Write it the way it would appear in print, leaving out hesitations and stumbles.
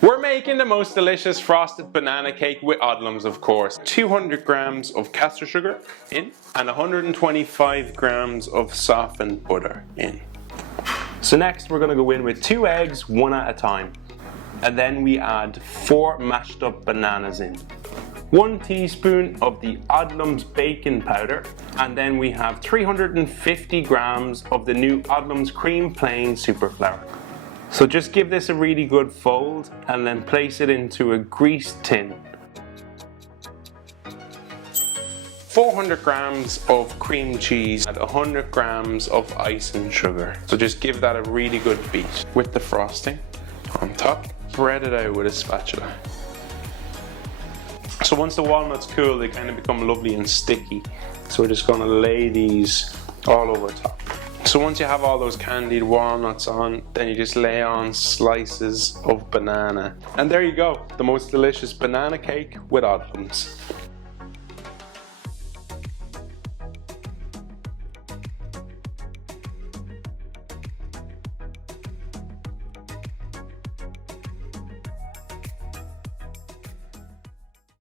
We're making the most delicious frosted banana cake with Odlums, of course. 200 grams of caster sugar in and 125 grams of softened butter in. So next we're going to go in with 2 eggs, one at a time. And then we add 4 mashed up bananas in. 1 teaspoon of the Odlums baking powder, and then we have 350 grams of the new Odlums cream plain super flour. So just give this a really good fold and then place it into a greased tin. 400 grams of cream cheese and 100 grams of icing sugar. So just give that a really good beat. With the frosting on top, spread it out with a spatula. So once the walnuts cool, they kind of become lovely and sticky. So we're just going to lay these all over top. So once you have all those candied walnuts on, then you just lay on slices of banana. And there you go, the most delicious banana cake with Odlums.